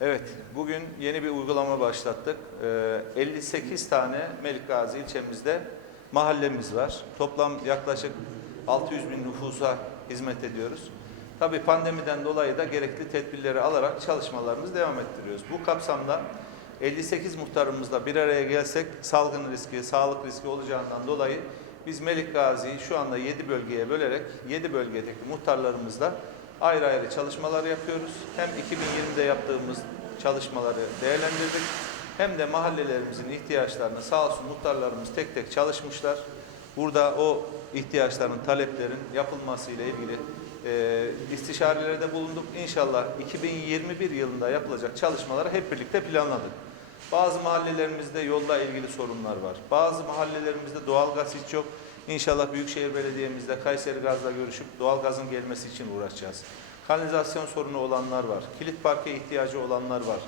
Evet, bugün yeni bir uygulama başlattık. Ee, 58 tane Melikgazi ilçemizde mahallemiz var. Toplam yaklaşık 600 bin nüfusa hizmet ediyoruz. Tabii pandemiden dolayı da gerekli tedbirleri alarak çalışmalarımızı devam ettiriyoruz. Bu kapsamda 58 muhtarımızla bir araya gelsek salgın riski, sağlık riski olacağından dolayı biz Melikgazi'yi şu anda 7 bölgeye bölerek 7 bölgedeki muhtarlarımızla ayrı ayrı çalışmalar yapıyoruz. Hem 2020'de yaptığımız çalışmaları değerlendirdik hem de mahallelerimizin ihtiyaçlarını sağ olsun muhtarlarımız tek tek çalışmışlar. Burada o ihtiyaçların, taleplerin yapılması ile ilgili e, istişarelerde bulunduk. İnşallah 2021 yılında yapılacak çalışmaları hep birlikte planladık. Bazı mahallelerimizde yolda ilgili sorunlar var. Bazı mahallelerimizde doğalgaz hiç yok. İnşallah Büyükşehir Belediye'mizde Kayseri Gaz'la görüşüp doğalgazın gelmesi için uğraşacağız. Kanalizasyon sorunu olanlar var. Kilit parka ihtiyacı olanlar var.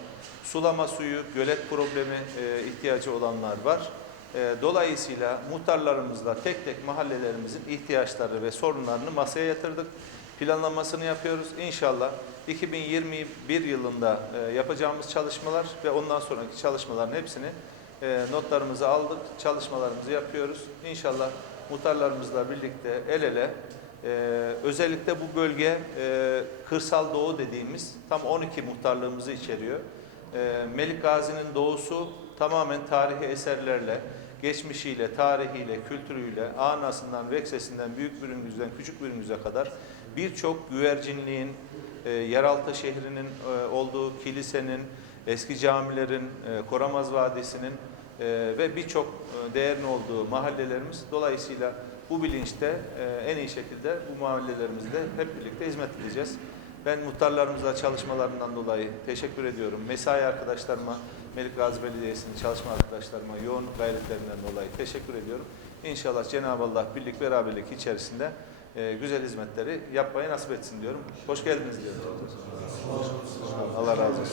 Sulama suyu, gölet problemi e, ihtiyacı olanlar var. E, dolayısıyla muhtarlarımızla tek tek mahallelerimizin ihtiyaçları ve sorunlarını masaya yatırdık. Planlamasını yapıyoruz. İnşallah 2021 yılında e, yapacağımız çalışmalar ve ondan sonraki çalışmaların hepsini e, notlarımızı aldık. Çalışmalarımızı yapıyoruz. İnşallah muhtarlarımızla birlikte el ele e, özellikle bu bölge e, kırsal doğu dediğimiz tam 12 muhtarlığımızı içeriyor. E, Melik Gazi'nin doğusu tamamen tarihi eserlerle, geçmişiyle, tarihiyle, kültürüyle, anasından, veksesinden, büyük bürüngüzden, küçük bürüngüze kadar birçok güvercinliğin, e, yeraltı şehrinin e, olduğu kilisenin, eski camilerin, e, Koramaz Vadisi'nin e, ve birçok e, değerin olduğu mahallelerimiz. Dolayısıyla bu bilinçte e, en iyi şekilde bu mahallelerimizde hep birlikte hizmet edeceğiz. Ben muhtarlarımıza çalışmalarından dolayı teşekkür ediyorum. Mesai arkadaşlarıma, Melik Gazi Belediyesi'nin çalışma arkadaşlarıma yoğun gayretlerinden dolayı teşekkür ediyorum. İnşallah Cenab-ı Allah birlik beraberlik içerisinde e, güzel hizmetleri yapmayı nasip etsin diyorum. Hoş geldiniz diyorum. Allah razı olsun.